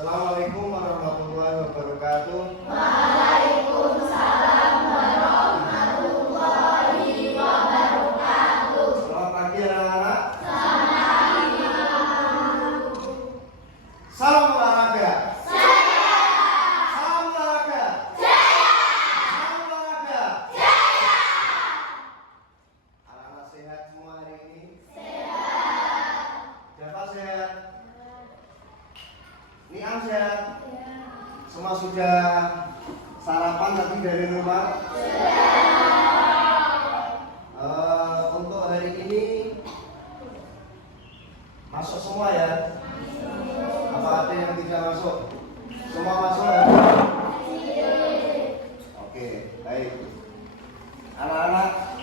Assalamualaikum warahmatullahi wabarakatuh. Waalaikumsalam warahmatullahi wabarakatuh. Selamat pagi anak-anak. Selamat. Salam olahraga. Jaya. Salam olahraga. Jaya. Salam olahraga. Jaya. Anak-anak sehat semua hari ini? Sehat. Siapa sehat? Niam sehat? Semua sudah sarapan tadi dari rumah? Untuk hari ini masuk semua ya? Apa ada yang tidak masuk? Semua masuk ya? Oke, baik. Anak-anak,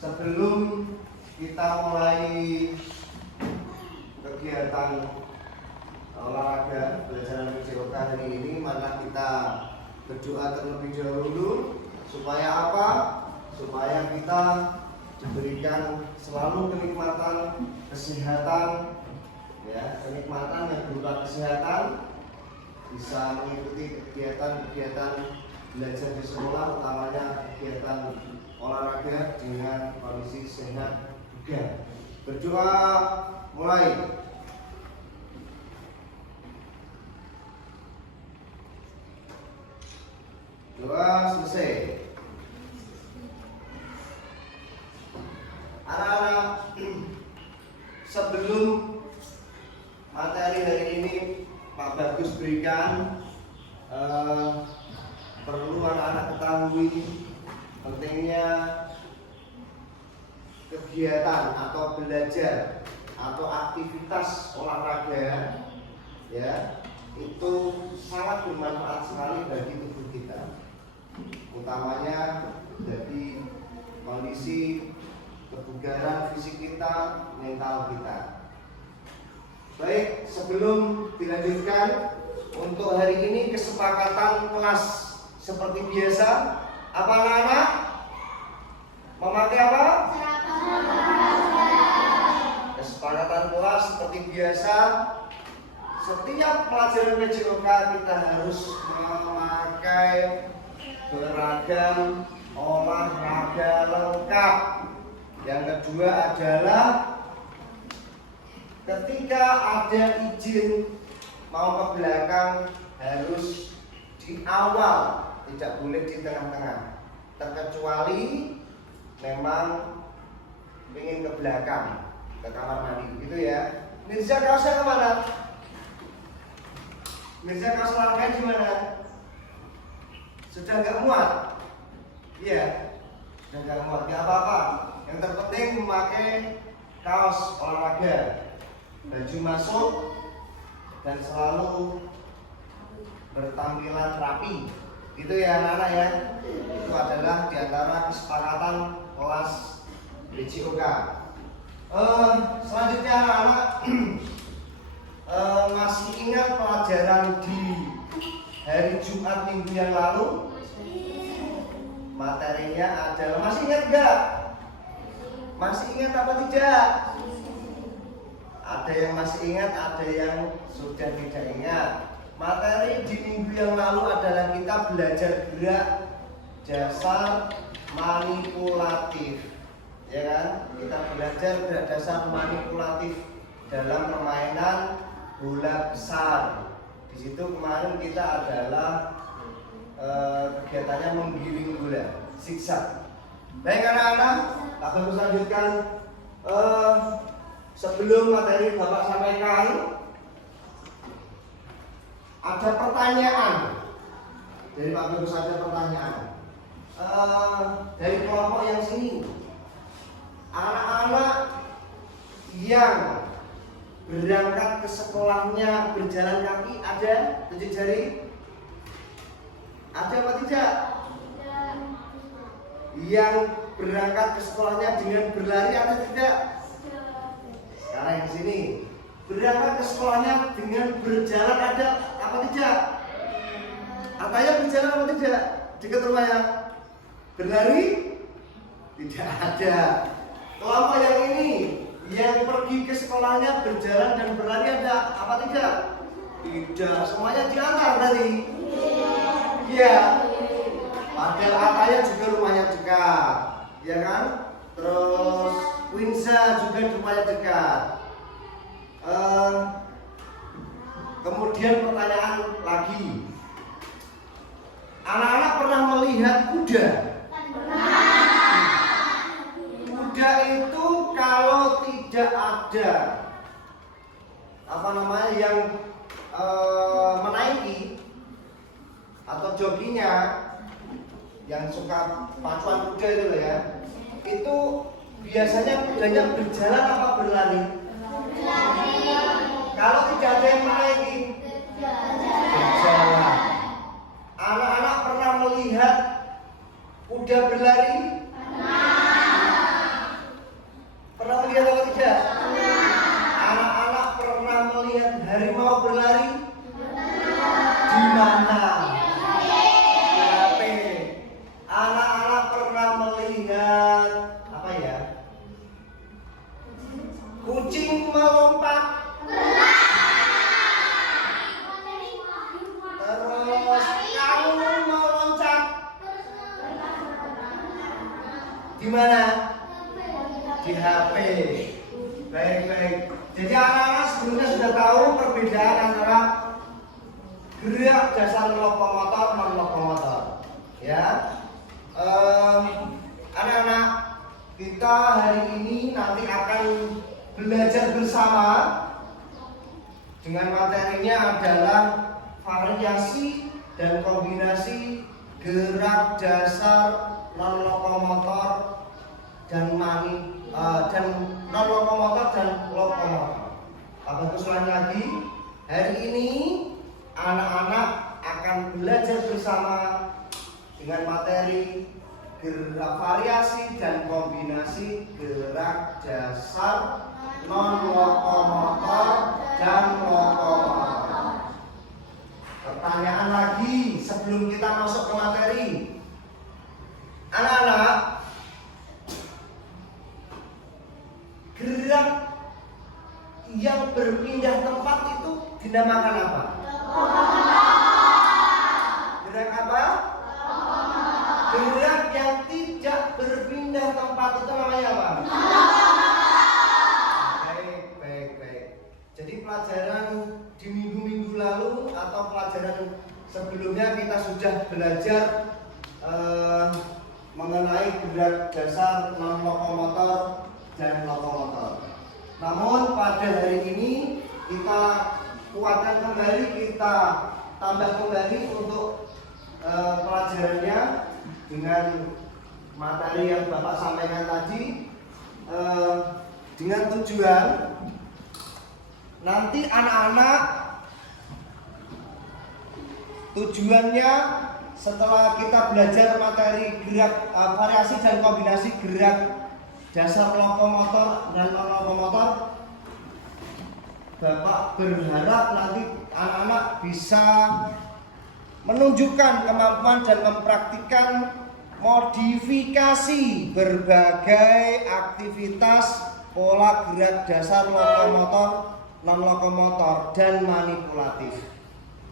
sebelum kita mulai kegiatan olahraga pelajaran PJOK hari ini, mari kita berdoa terlebih dahulu. Supaya apa? Supaya kita diberikan selalu kenikmatan kesehatan, ya, kenikmatan yang berupa kesehatan, bisa mengikuti kegiatan-kegiatan belajar di sekolah, utamanya kegiatan olahraga dengan kondisi sehat juga. Berdoa mulai. Doa selesai. Anak-anak, sebelum materi hari ini Pak Bagus berikan, perlu anak-anak ketahui pentingnya kegiatan atau belajar atau aktivitas olahraga, ya, itu sangat bermanfaat sekali bagi tubuh kita, utamanya dari kondisi kebugaran fisik kita, mental kita. Baik, sebelum dilanjutkan, untuk hari ini kesepakatan kelas seperti biasa. Apa anak-anak? Memakai apa? Kesepakatan kelas seperti biasa. Setiap pelajaran PJOK kita harus memakai beragam olahraga lengkap. Yang kedua adalah ketika ada izin mau ke belakang harus di awal, tidak boleh di tengah-tengah, terkecuali memang ingin ke belakang, ke kamar mandi, gitu ya. Mirza, kaosnya kemana? Mirza, kaos olahraga di mana? Sudah nggak muat? Iya, sudah nggak muat, nggak apa-apa. Yang terpenting memakai kaos olahraga, baju masuk, dan selalu bertampilan rapi, gitu ya anak-anak ya. Itu adalah diantara kesepakatan kelas PJOK. Selanjutnya anak-anak, masih ingat pelajaran di hari Jumat minggu yang lalu? Materinya adalah, masih ingat enggak? Masih ingat apa tidak? Ada yang masih ingat, ada yang sudah tidak ingat. Materi di minggu yang lalu adalah kita belajar gerak dasar manipulatif, ya kan? Kita belajar gerak dasar manipulatif dalam permainan bola besar. Di situ kemarin kita adalah kegiatannya menggiring bola, zigzag. Baik anak-anak, Pak Bagus lanjutkan. Sebelum materi Bapak sampaikan, ada pertanyaan dari Pak Bagus, ada pertanyaan dari kelompok yang sini. Anak-anak yang berangkat ke sekolahnya berjalan kaki ada? Tunjuk jari. Ada apa tidak? Yang berangkat ke sekolahnya dengan berlari ada tidak? Sekarang yang sini, berangkat ke sekolahnya dengan berjalan ada apa tidak? Ataya berjalan apa tidak? Dekat rumahnya? Berlari? Tidak ada. Kelompok yang ini, yang pergi ke sekolahnya berjalan dan berlari ada apa tidak? Tidak, semuanya diantar tadi. Iya. Padahal Ataya juga rumahnya dekat, ya kan? Terus Winsa juga rumahnya dekat. Kemudian pertanyaan lagi, anak-anak pernah melihat kuda? Kuda itu kalau tidak ada yang menaiki atau jokinya, yang suka pacuan kuda itu loh ya, itu biasanya kudanya berjalan apa berlari? Kalau tidak ada yang menaiki, berjalan. Anak-anak pernah melihat kuda berlari? Pernah melihat atau tidak? Anak-anak pernah melihat harimau berlari? Di mana? Anak-anak pernah melihat apa ya? Kucing melompat? Terus kamu meloncat? Di mana? Di HP. Baik. Jadi anak-anak sebelumnya sudah tahu perbedaan antara gerak dasar lokomotor non lokomotor. Ya. Anak-anak, kita hari ini nanti akan belajar bersama dengan materinya adalah variasi dan kombinasi gerak dasar non lokomotor dan non lokomotor dan lokomotor. Apa usulan lagi? Hari ini anak-anak akan belajar bersama dengan materi gerak variasi dan kombinasi gerak dasar non lokomotor dan lokomotor. Pertanyaan lagi sebelum kita masuk ke materi. Anak-anak, gerak yang berpindah tempat itu dinamakan apa? Gerak apa? Gerak yang tidak berpindah tempat itu namanya apa? Baik. Jadi pelajaran di minggu-minggu lalu atau pelajaran sebelumnya kita sudah belajar mengenai gerak dasar non lokomotor dan lokomotor. Namun pada hari ini kita kuatkan kembali, kita tambah kembali untuk pelajarannya dengan materi yang Bapak sampaikan tadi, dengan tujuan nanti anak-anak tujuannya setelah kita belajar materi gerak variasi dan kombinasi gerak dasar lokomotor dan non lokomotor, Bapak berharap nanti anak-anak bisa menunjukkan kemampuan dan mempraktikkan modifikasi berbagai aktivitas pola gerak dasar lokomotor, non lokomotor dan manipulatif.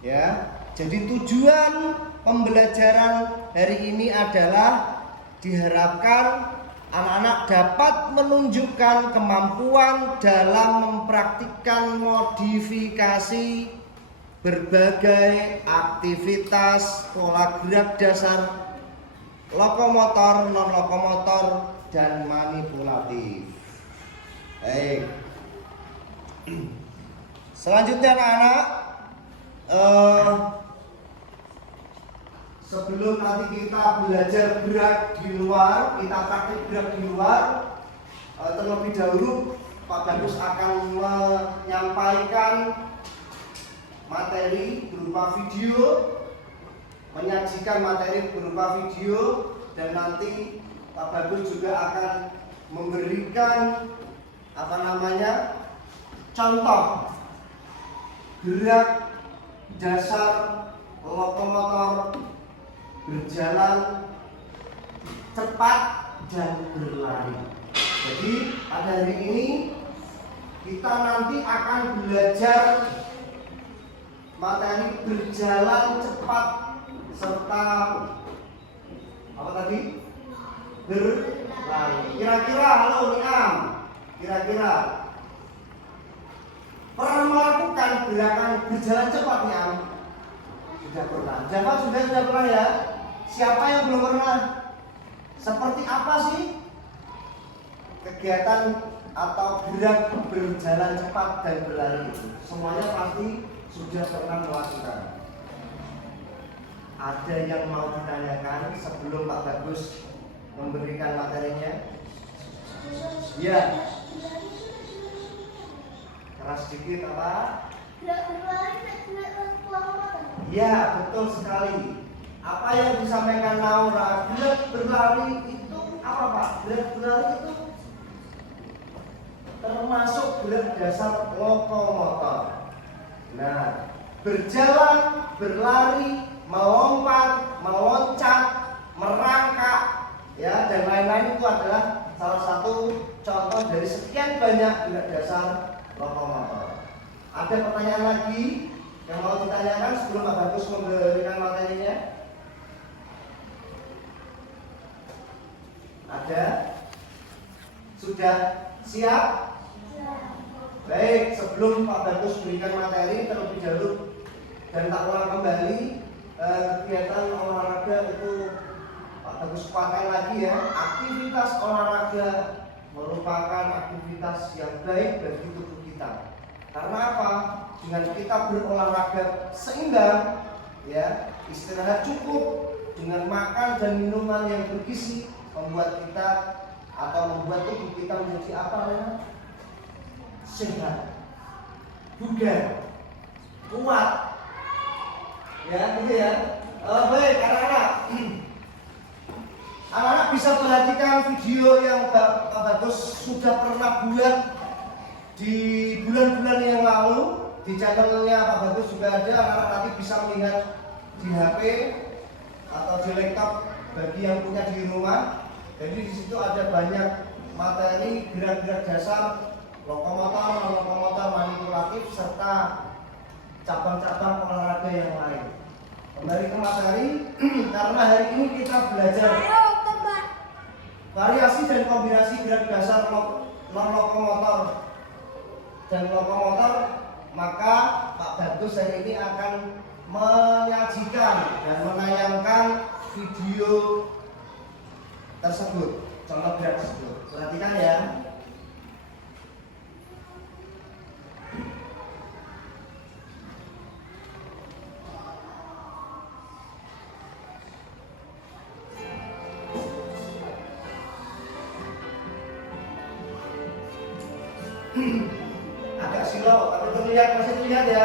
Ya. Jadi tujuan pembelajaran hari ini adalah diharapkan anak-anak dapat menunjukkan kemampuan dalam mempraktikkan modifikasi berbagai aktivitas pola gerak dasar lokomotor, non lokomotor dan manipulatif. Baik. Selanjutnya anak-anak, sebelum nanti kita belajar gerak di luar, kita praktik gerak di luar, terlebih dahulu Pak Bagus akan menyampaikan materi berupa video, menyajikan materi berupa video, dan nanti Pak Bagus juga akan memberikan contoh gerak dasar lokomotor berjalan cepat dan berlari. Jadi pada hari ini kita nanti akan belajar materi berjalan cepat serta apa tadi? Berlari. Kira-kira, halo Niam, kira-kira pernah melakukan gerakan berjalan cepat Niam? Sudah pernah. Java sudah pernah ya? Siapa yang belum pernah? Seperti apa sih kegiatan atau gerak berjalan cepat dan berlari itu? Semuanya pasti sudah pernah melakukan. Ada yang mau ditanyakan sebelum Pak Bagus memberikan materinya? Ya. Keras sedikit apa? Ya, betul sekali. Apa yang disampaikan Naura, gerak berlari itu apa Pak? Gerak berlari itu termasuk gerak dasar lokomotor. Nah, berjalan, berlari, melompat, meloncat, merangkak, ya dan lain-lain itu adalah salah satu contoh dari sekian banyak gerak dasar lokomotor. Ada pertanyaan lagi yang mau ditanyakan sebelum Pak Bagus memberikan materinya? Ada? Sudah siap? Baik, sebelum Pak Bagus berikan materi terlebih dahulu dan tak ulang kembali kegiatan olahraga itu Pak Bagus kuatkan lagi ya. Aktivitas olahraga merupakan aktivitas yang baik bagi tubuh kita. Karena apa? Dengan kita berolahraga seimbang, ya, istirahat cukup, dengan makan dan minuman yang bergizi, membuat kita atau membuat tubuh kita menjadi apa ya? Sehat, bugar, kuat, ya, gitu ya. Baik, anak-anak, anak-anak bisa perhatikan video yang Pak Bagus sudah pernah buat di bulan-bulan yang lalu. Di channelnya Pak Bagus juga ada, anak-anak nanti bisa melihat di HP atau di laptop bagi yang punya di rumah. Jadi di situ ada banyak materi gerak-gerak dasar lokomotor, non-lokomotor, manipulatif serta cabang-cabang olahraga yang lain. Kembali ke materi, karena hari ini kita belajar variasi dan kombinasi gerak dasar non-lokomotor dan lokomotor, maka Pak Bagus hari ini akan menyajikan dan menayangkan video tersebut, contoh gerak tersebut. Perhatikan ya. Agak silau, tapi terlihat, masih terlihat ya.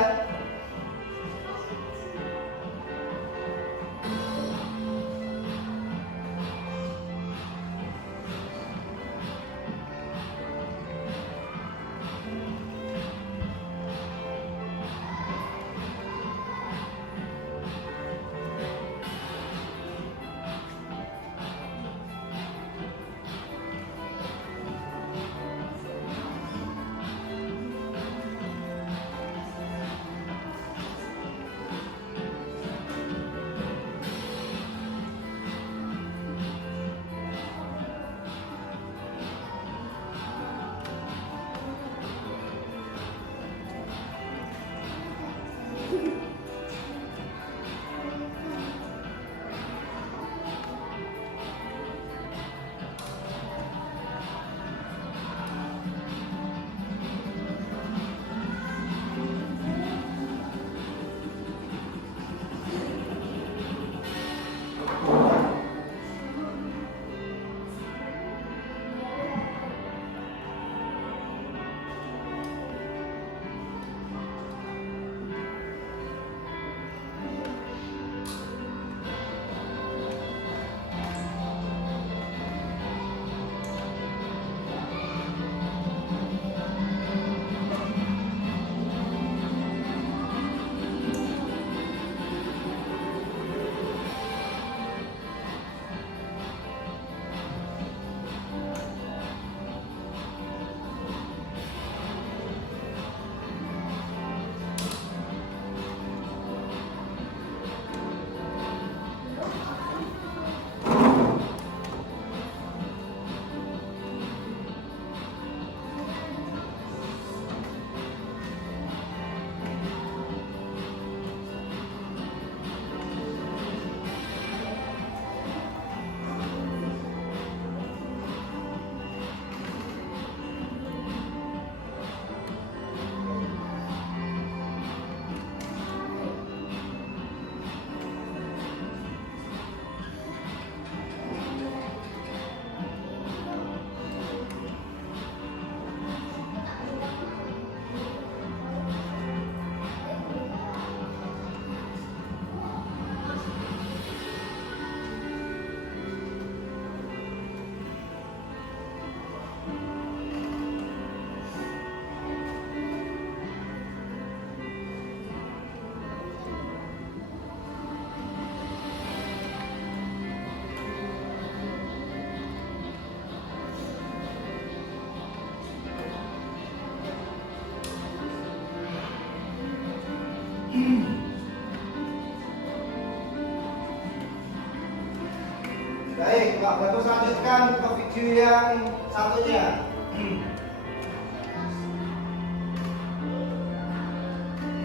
Pak Bagus lanjutkan ke video yang satunya.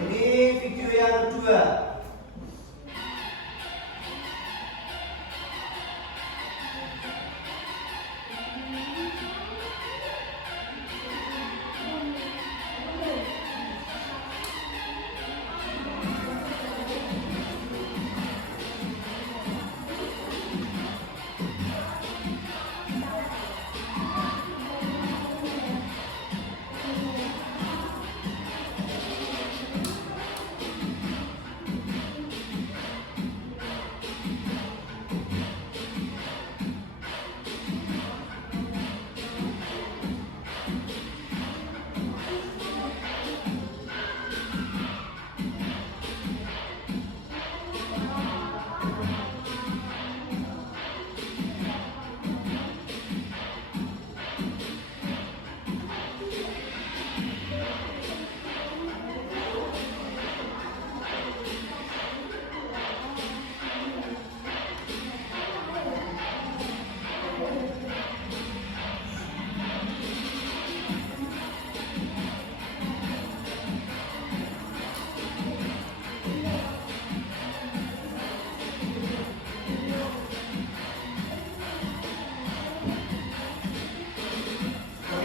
Ini video yang kedua.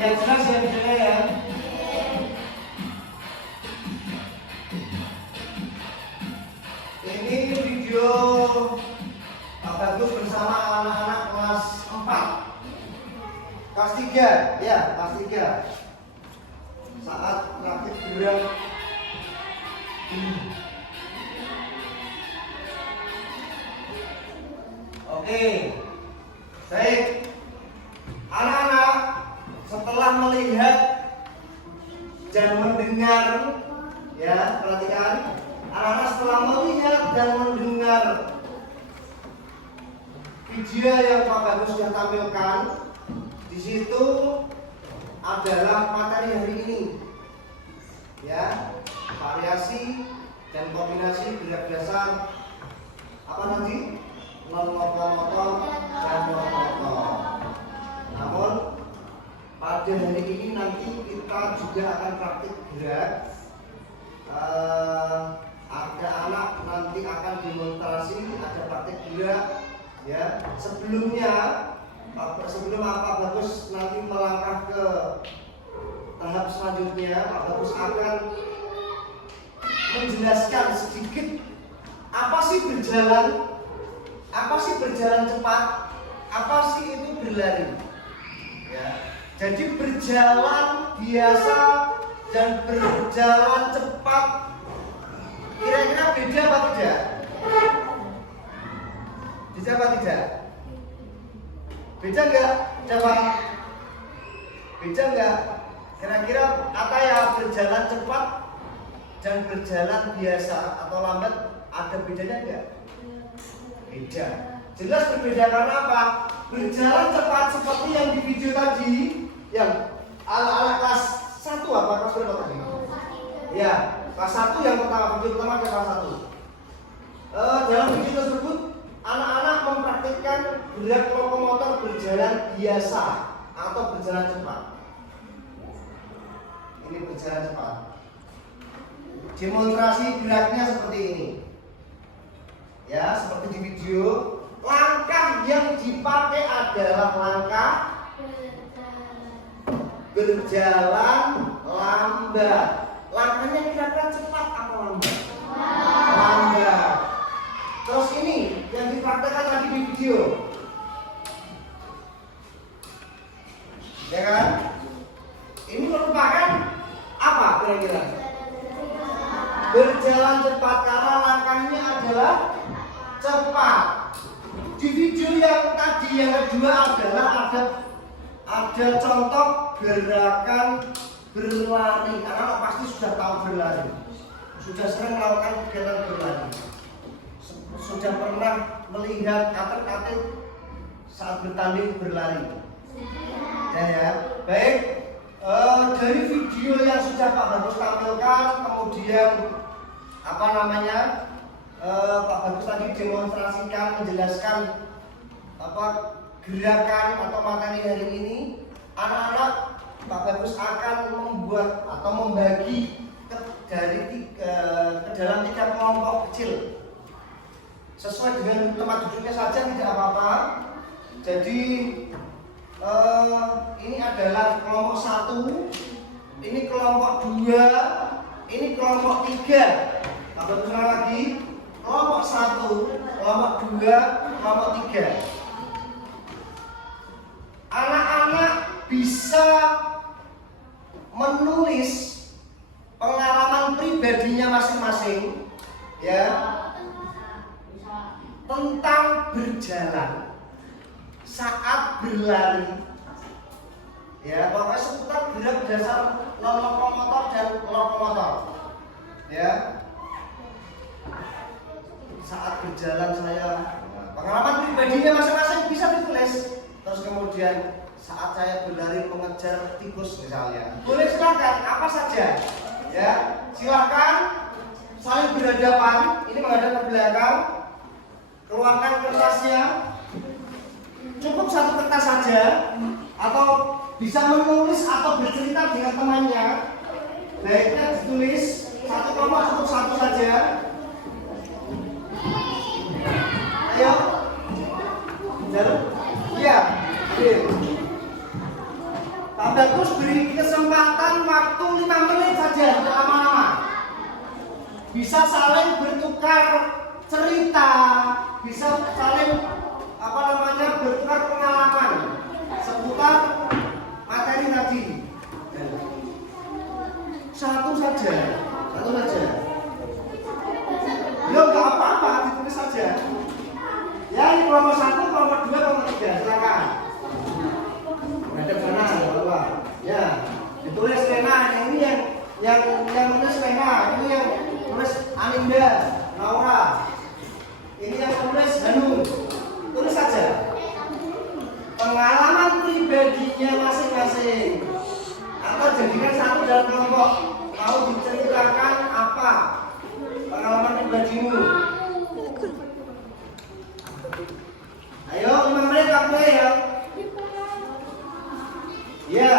Yang jelas ya videonya ya. Ini video Pak Bagus bersama anak-anak kelas 4, kelas 3 ya, kelas 3 saat praktik gerak. Oke, baik anak-anak, setelah melihat dan mendengar, ya perhatikan, anak-anak setelah melihat dan mendengar video yang Pak Bagus sudah tampilkan, di situ adalah materi hari ini, ya, variasi dan kombinasi gerak dasar apa nanti non-motor dan motor. Namun pada hari ini nanti kita juga akan praktik gerak. Ada anak nanti akan demonstrasi, ada praktik gerak. Ya, sebelum Pak Bagus nanti melangkah ke tahap selanjutnya, Pak Bagus akan menjelaskan sedikit apa sih berjalan cepat, apa sih itu berlari. Ya. Jadi berjalan biasa dan berjalan cepat kira-kira beda apa tidak? Beda apa tidak? Beda enggak? Coba. Beda enggak? Kira-kira kata ya berjalan cepat dan berjalan biasa atau lambat ada bedanya enggak? Beda. Jelas berbeda karena apa? Berjalan cepat seperti yang di video tadi, yang ala-ala kelas 1 apa kelas berapa tadi? Ya, kelas 1 yang pertama, video pertama ke kelas 1. Dalam video tersebut anak-anak mempraktikkan gerak lokomotor berjalan biasa atau berjalan cepat. Ini berjalan cepat. Demonstrasi geraknya seperti ini. Ya, seperti di video. Langkah yang dipakai adalah langkah berjalan lambat. Langkahnya kira-kira cepat atau lambat? Lambat. Terus ini yang dipraktekkan tadi di video, ya kan? Ini merupakan apa kira-kira? Berjalan cepat karena langkahnya adalah cepat. Di video yang tadi yang kedua adalah ada contoh gerakan berlari. Anak-anak pasti sudah tahu berlari, sudah sering melakukan kegiatan berlari, sudah pernah melihat atlet-atlet saat bertanding berlari. Ya. Baik, dari video yang sudah Pak Bagus tampilkan, kemudian Pak Bagus tadi demonstrasikan, menjelaskan gerakan atau materi hari ini, anak-anak Pak Bagus akan membuat atau membagi ke dalam 3 kelompok kecil. Sesuai dengan tempat duduknya saja, tidak apa-apa. Jadi ini adalah kelompok 1, ini kelompok 2, ini kelompok 3. Pak Bagus ulang lagi, kelompok 1, kelompok 2, kelompok 3. Anak-anak bisa menulis pengalaman pribadinya masing-masing, ya, tentang berjalan saat berlari, ya, pokoknya seputar gerak dasar lokomotor dan lokomotor, ya. Saat berjalan saya, pengalaman pribadinya masing-masing bisa ditulis. Terus kemudian saat saya berlari mengejar tikus misalnya, boleh, silakan, apa saja, ya, silakan saling berhadapan. Ini menghadap ke belakang, keluarkan kertasnya, cukup 1 kertas saja, atau bisa menulis atau bercerita dengan temannya. Baiknya ditulis 1 kelompok, cukup 1 saja. Ayo, jalan. Iya, Pak Bagus beri kesempatan waktu 5 menit saja, tidak lama-lama. Bisa saling bertukar cerita, bisa saling bertukar pengalaman seputar materi tadi. 1 saja, 1 saja. Ya nggak apa-apa, ditulis saja. Ya, ini kelompok 1, kelompok 2, kelompok 3, silakan. Ada mana? Bawah. Ya, ditulis Lena. Ini yang menulis Lena. Ini yang menulis Aninda, Laura. Ini yang menulis Hanum. Tulis saja pengalaman pribadinya masing-masing, atau jadikan 1 dalam kelompok. Mau diceritakan apa pengalaman pribadimu? Ayo, 5 menit waktunya ya. Ya.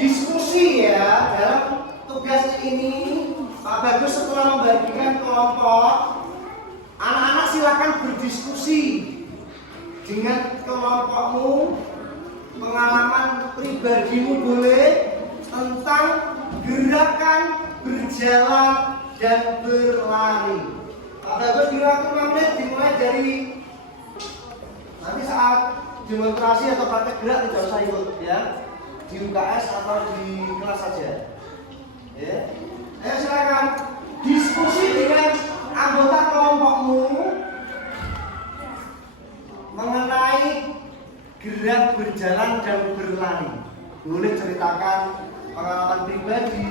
Diskusi ya, dalam tugas ini Pak Bagus setelah membagikan kelompok, anak-anak silakan berdiskusi dengan kelompokmu, pengalaman pribadimu boleh tentang gerakan berjalan dan berlari. Pak Bagus gerakan 5 menit dimulai dari nanti saat demonstrasi atau praktek gerak tidak usah ikut ya, di UKS atau di kelas saja. Ya. Ayo silakan diskusi dengan anggota kelompokmu mengenai gerak berjalan dan berlari. Boleh ceritakan pengalaman pribadi,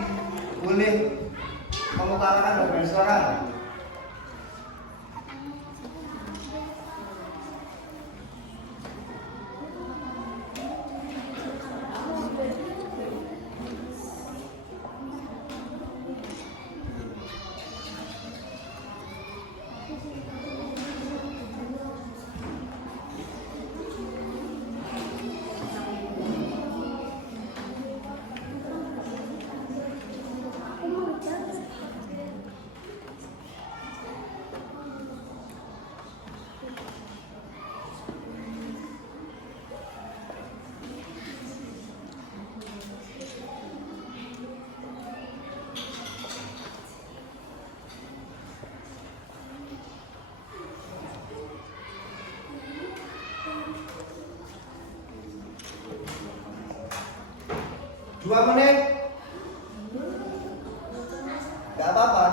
boleh mengutarakan dan silakan. Dua menit, nggak apa-apa.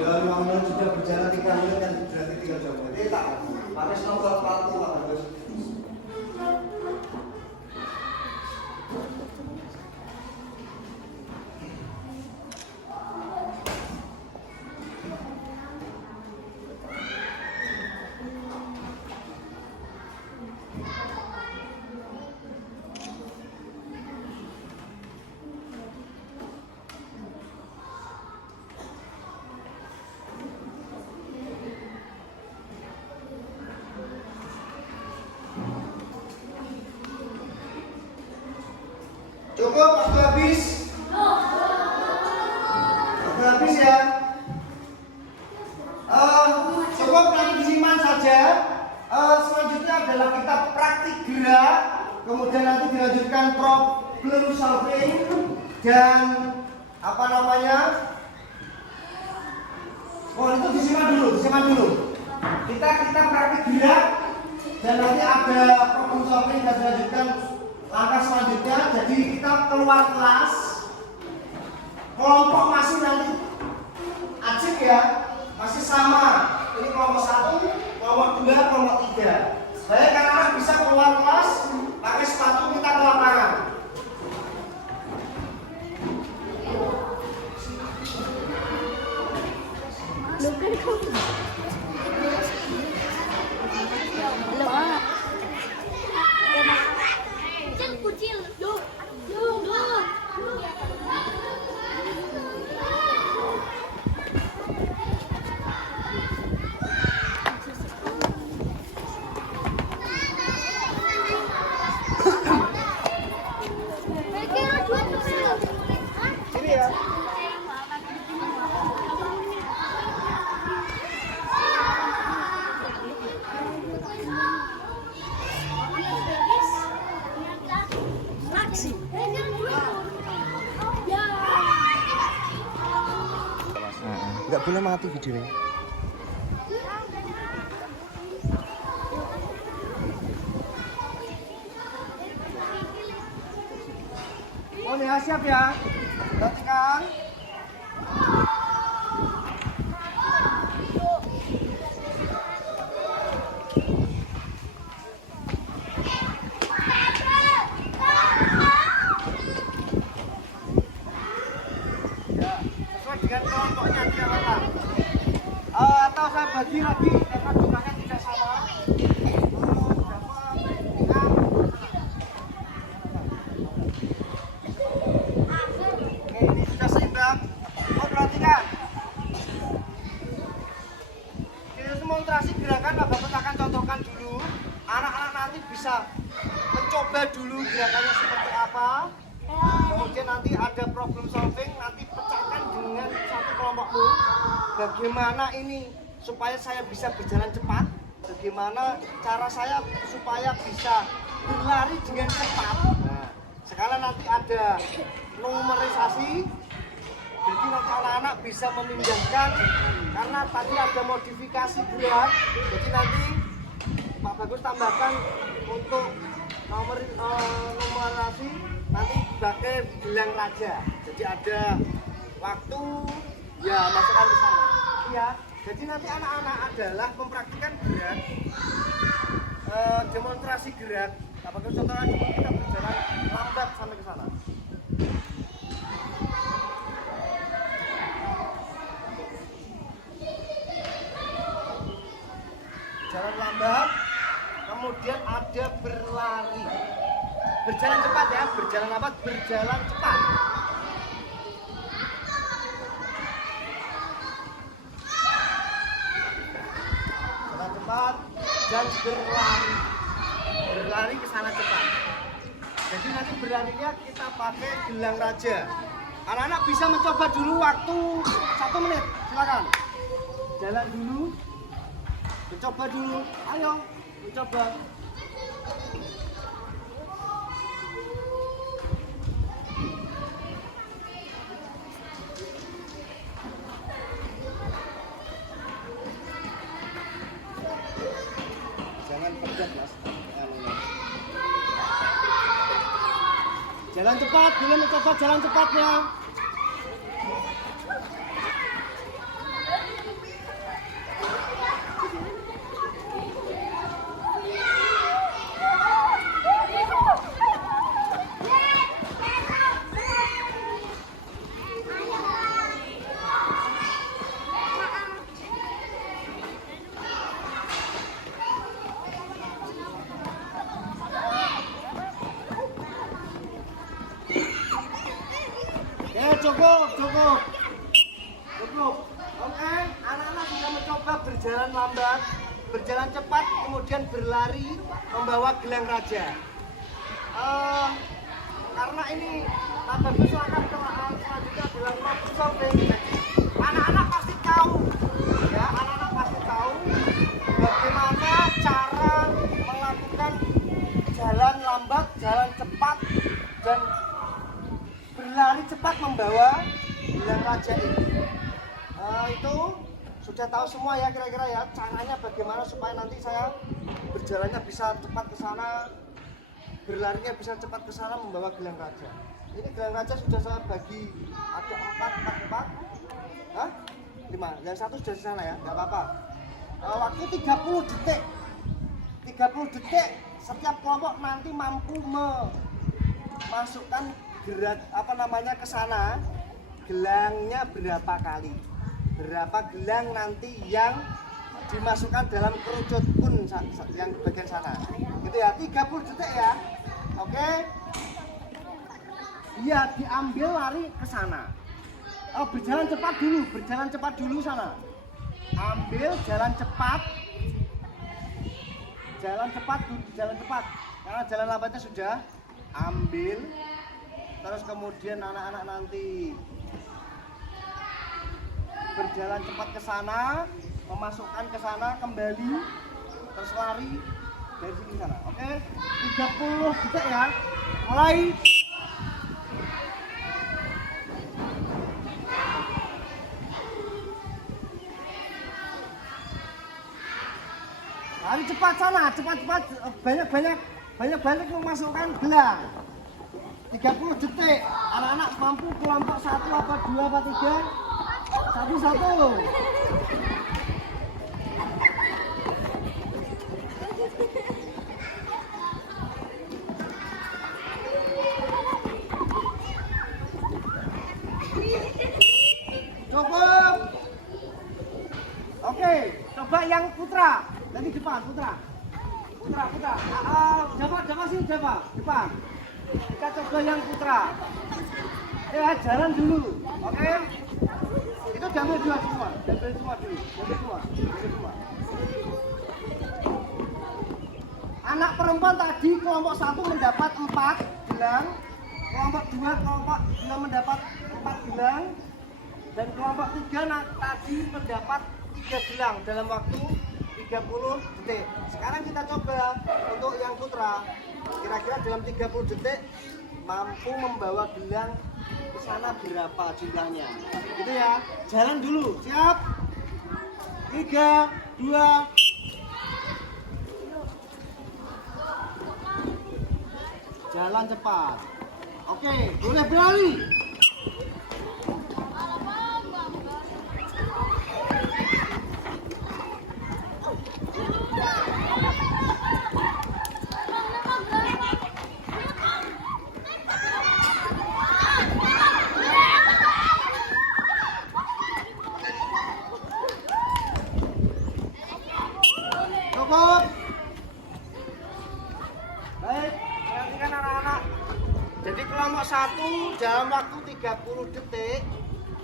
Kalau 5 menit sudah berjalan 3 menit kan berarti 3 jam. Jadi tak pakai nomor waktu Pak Bagus. Selanjutnya adalah kita praktik gerak, kemudian nanti dilanjutkan problem solving dan apa namanya? Oh itu disimak dulu. Kita praktik gerak dan nanti ada problem solving dan dilanjutkan langkah selanjutnya. Jadi kita keluar kelas, kelompok masih nanti ajib ya, masih sama. Ini kelompok 1, kelompok 2, kelompok 3. Baik anak-anak bisa keluar kelas, pakai sepatu kita ke lapangan. Sini ya. Nggak boleh mati videonya. Oh ya, siap ya. Perhatikan. Ya, sesuai dengan kelompoknya tidak apa-apa. Atau saya bagi lagi karena jumlahnya tidak sama. Ini sudah seimbang. Oh perhatikan. Ini demonstrasi gerakan Bapak akan contohkan dulu. Anak-anak nanti bisa mencoba dulu gerakannya seperti apa. Kemudian nanti ada problem solving, nanti pecahkan dengan satu kelompokmu. Bagaimana ini supaya saya bisa berjalan cepat? Bagaimana cara saya supaya bisa berlari dengan cepat? Nah, sekarang nanti ada numerisasi. Jadi nanti anak-anak bisa memindahkan karena tadi ada modifikasi gerak. Jadi nanti Pak Bagus tambahkan untuk numerasi nanti pakai gelang raja. Jadi ada waktu ya masukkan ke sana. Iya. Jadi nanti anak-anak adalah mempraktikkan gerak, demonstrasi gerak. Pak Bagus contohnya kita berjalan lambat sampai ke sana. Jalan lambat, kemudian ada berlari. Berjalan cepat ya, berjalan lambat, berjalan cepat. Jalan cepat dan berlari. Berlari ke sana cepat. Jadi nanti berlarinya kita pakai gelang raja. Anak-anak bisa mencoba dulu waktu 1 menit, silakan. Jalan dulu. Mencoba dulu, ayo mencoba. Jangan pedas mas. Jalan cepat, boleh mencoba jalan cepatnya. Cukup. Oke, anak-anak sudah mencoba berjalan lambat, berjalan cepat, kemudian berlari membawa gelang raja. Karena ini tambah besar akan selanjutnya adalah problem solving. Anak-anak pasti tahu, ya, anak-anak pasti tahu bagaimana cara kerjain. Itu sudah tahu semua ya kira-kira ya caranya bagaimana supaya nanti saya berjalannya bisa cepat ke sana, berlarinya bisa cepat ke sana membawa gelang raja. Ini gelang raja sudah saya bagi ada 5. Yang satu sudah di sana ya, nggak apa-apa. Waktu 30 detik. 30 detik setiap kelompok nanti mampu memasukkan gerak ke sana. Gelangnya berapa kali? Berapa gelang nanti yang dimasukkan dalam kerucut pun yang bagian sana. Gitu ya, 30 detik ya. Oke. Dia diambil lari ke sana. Berjalan cepat dulu sana. Ambil jalan cepat. Jalan cepat. Karena jalan lambatnya sudah ambil. Terus kemudian anak-anak nanti berjalan cepat ke sana, memasukkan ke sana kembali, terus lari dari sini sana. Oke, 30 detik ya. Mulai. Lari cepat sana, cepat banyak memasukkan gelang. 30 detik. Anak-anak mampu kelompok 1 apa 2 apa 3? Satu. Cukup. Oke, coba yang putra. Dari depan, putra. Java sini, depan. Kita coba yang putra. Ya, jalan dulu. Oke. Itu jambil semua dulu. Anak perempuan tadi kelompok 1 mendapat 4 gelang, kelompok 2 mendapat 4 gelang, dan kelompok 3 tadi mendapat 3 gelang dalam waktu 30 detik. Sekarang kita coba untuk yang putra. Kira-kira dalam 30 detik mampu membawa gelang ke sana berapa jumlahnya? Gitu ya. Jalan dulu. Siap? 3, 2. Jalan cepat. Oke, boleh berlari. Cukup. Baik, perhatikan anak-anak. Jadi kelompok 1 dalam waktu 30 detik,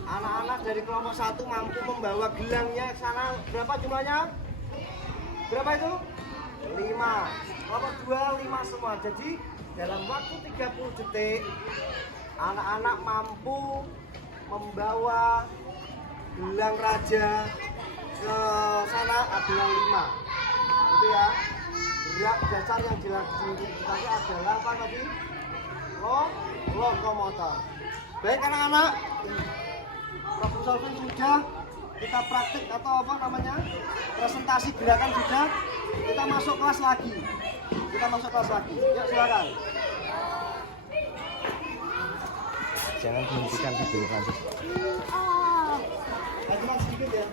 anak-anak dari kelompok 1 mampu membawa gelangnya ke sana. Berapa jumlahnya? Berapa itu? 5. Kelompok 2 5 semua. Jadi dalam waktu 30 detik, anak-anak mampu membawa gelang raja ke sana adalah 5. Itu ya. Gerak dasar yang dilakukan adalah apa tadi? Lokomotor. Baik anak-anak, problem solving sudah, kita praktik atau apa namanya, presentasi gerakan sudah, kita masuk kelas lagi. Ya silakan. Jangan menghentikan video kamu. Cuma sedikit ya.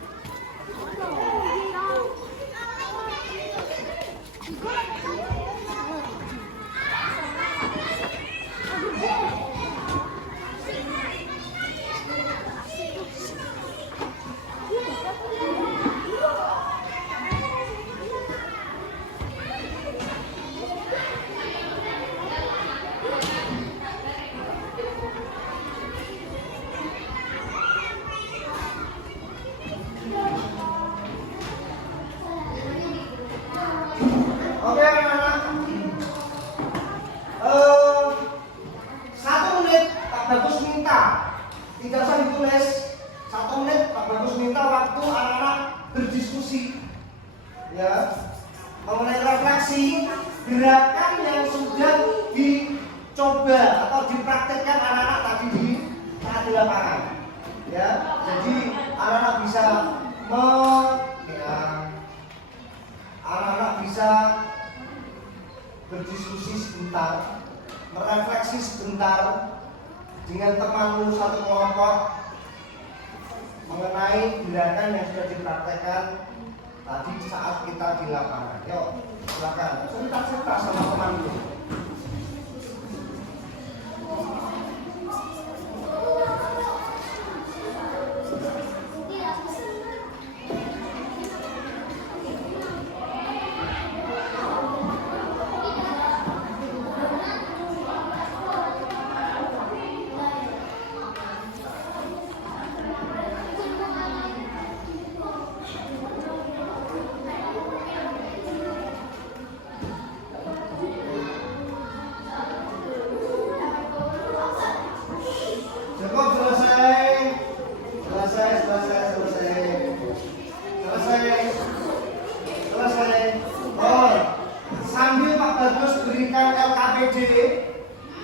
Oke anak-anak, 1 menit Pak Bagus minta, tidak usah ditulis. 1 menit Pak Bagus minta waktu anak-anak berdiskusi, ya, mengenai refleksi gerakan yang sudah dicoba atau dipraktekkan anak-anak tadi saat di lapangan. Ya, jadi anak-anak bisa anak-anak bisa berdiskusi sebentar, merefleksi sebentar dengan teman satu kelompok mengenai gerakan yang sudah dipraktekkan tadi saat kita di lapangan. Yuk, silakan cerita-cerita sama teman lu. Cukup, selesai. Oh, sambil Pak Bagus berikan LKPD,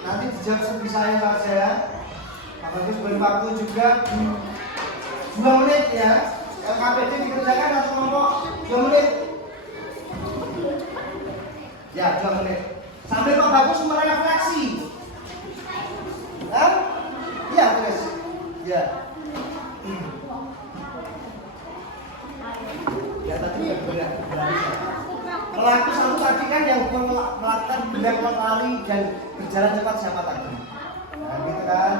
nanti dijawab sebisanya saja. Pak Bagus beri waktu juga 2 menit ya. LKPD dikerjakan satu kelompok 2 menit. Ya, 2 menit. Sambil Pak Bagus merefleksi. Ya, terus. Ya. Ya tadi ya berat. Pelaku satu tadi kan yang melakukan benda lari dan berjalan cepat siapa tadi? Nah, gitu kan?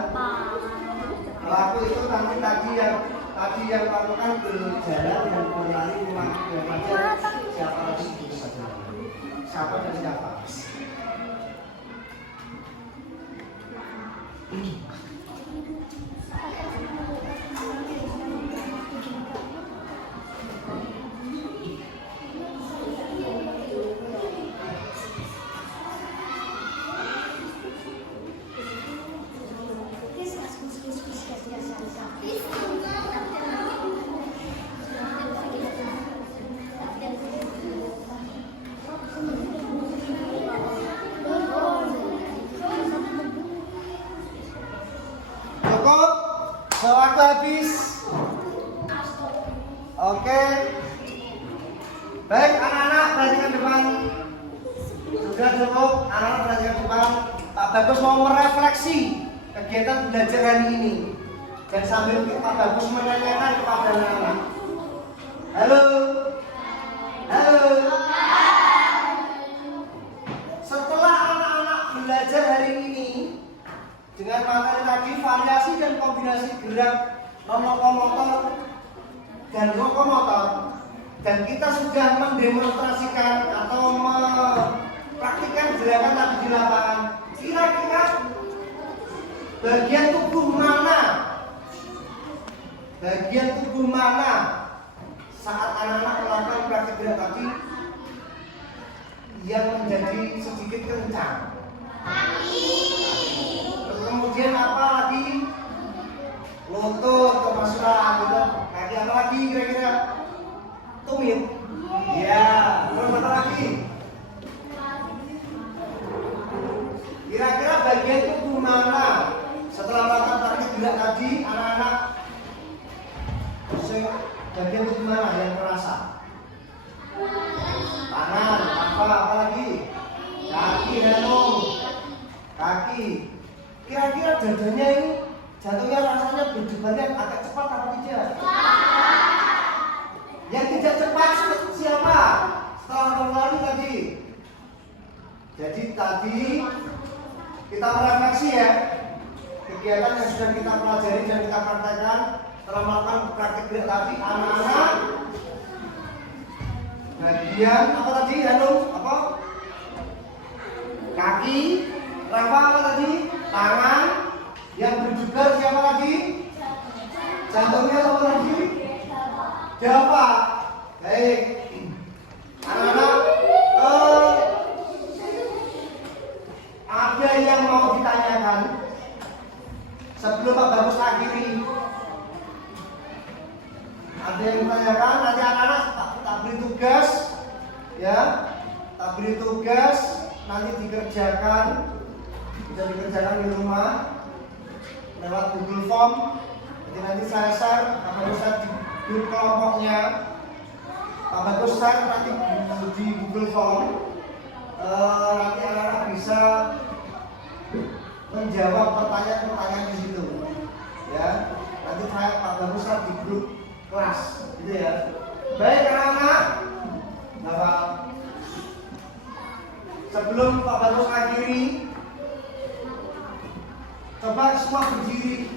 Pelaku itu nanti tadi yang melakukan berjalan dan berlari memakai macam siapa tadi itu saja. Siapa dan siapa? Cukup? Sewaktu habis. Oke. Baik, anak-anak perhatikan depan. Sudah cukup, anak-anak perhatikan depan. Pak Bagus mau merefleksi kegiatan belajar hari ini. Dan sambil Pak Bagus menanyakan kepada anak-anak. Halo. Halo. Setelah anak-anak belajar hari ini dengan materi tadi variasi dan kombinasi gerak lokomotor dan lokomotor, dan kita sudah mendemonstrasikan atau mempraktikkan gerakan tadi di lapangan. Kira-kira bagian tubuh mana saat anak-anak melakukan praktik gerak tadi yang menjadi sedikit kencang? Kemudian apa lagi? Lutut, kemasukan, kaki apa lagi kira-kira? Tumit. Ya, terus apa lagi? Kira-kira bagian tubuh mana setelah melakukan praktik gerak tadi anak-anak? Bagian tubuh mana yang terasa? Tangan, apa lagi? Kaki, Hanum. Kaki. Kira-kira dadanya ini jatuhnya rasanya berdebarnya agak cepat apa tidak? Yang tidak cepat siapa? Setelah berlari tadi. Jadi tadi kita merefleksi ya kegiatan yang sudah kita pelajari dan kita praktekkan setelah melakukan praktik gerak tadi. Anak-anak bagian apa tadi? Hanum? Apa? Kaki. Rafa apa tadi? Tangan. Yang berdebar siapa lagi? Jantungnya apa lagi? Java. Baik. Anak-anak, ada yang mau ditanyakan sebelum Pak Bagus akhiri? Ada yang ditanyakan? Nanti anak-anak tak beri tugas, ya. Tak beri tugas, nanti dikerjakan, bisa dikerjakan di rumah lewat Google Form. Jadi nanti saya share, Pak Bagus share di grup kelompoknya. Pak Bagus share nanti di Google Form. Nanti anak-anak bisa menjawab pertanyaan-pertanyaan di situ. Ya, nanti saya Pak Bagus share di grup kelas, gitu ya. Baik anak-anak. Nah, sebelum Pak Bagus akhiri, coba semua berdiri.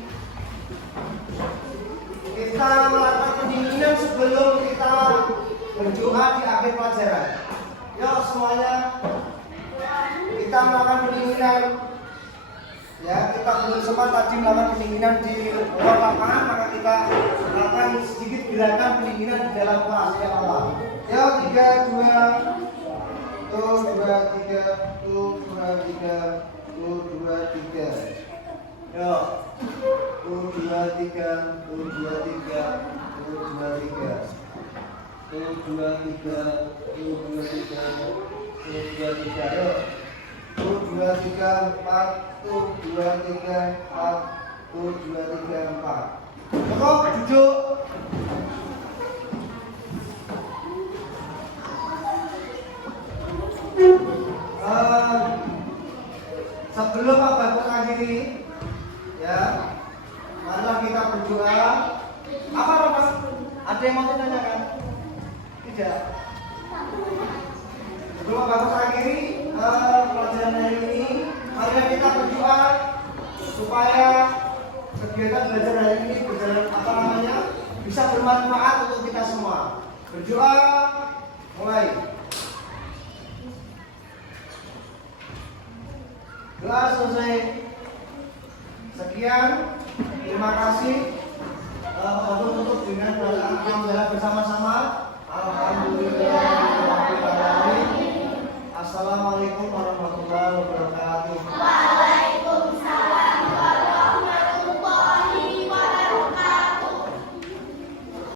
Kita melakukan pendinginan sebelum kita berdoa di akhir pelajaran. Yuk semuanya, kita melakukan pendinginan. Ya, kita belum sempat tadi melakukan pendinginan di luar lapangan, maka kita akan sedikit gerakan pendinginan di dalam kelas ya Allah. Yuk 3, 2, tuh 2, 3, tuh 2, 3, tuh 2, 3. Yuk, tuh 2, 3, tuh 2, 3, tuh 2, 3, tuh 2, 3, tuh 2, 3, tuh 2, 3. Yuk. Tuh 2, 3, 4, tuh 2, 3, 4, tuh 2, 3, 4. Cukup, duduk. Sebelum Pak Bagus akhiri, ya, marilah kita berdoa. Apa Pak? Ada yang mau ditanyakan? Tidak. Sebelum Pak Bagus akhiri pelajaran hari ini, marilah kita berdoa supaya kegiatan belajar hari ini berjalan bisa bermanfaat untuk kita semua. Berdoa, mulai. Doa selesai. Sekian, terima kasih untuk dengan bersama-sama.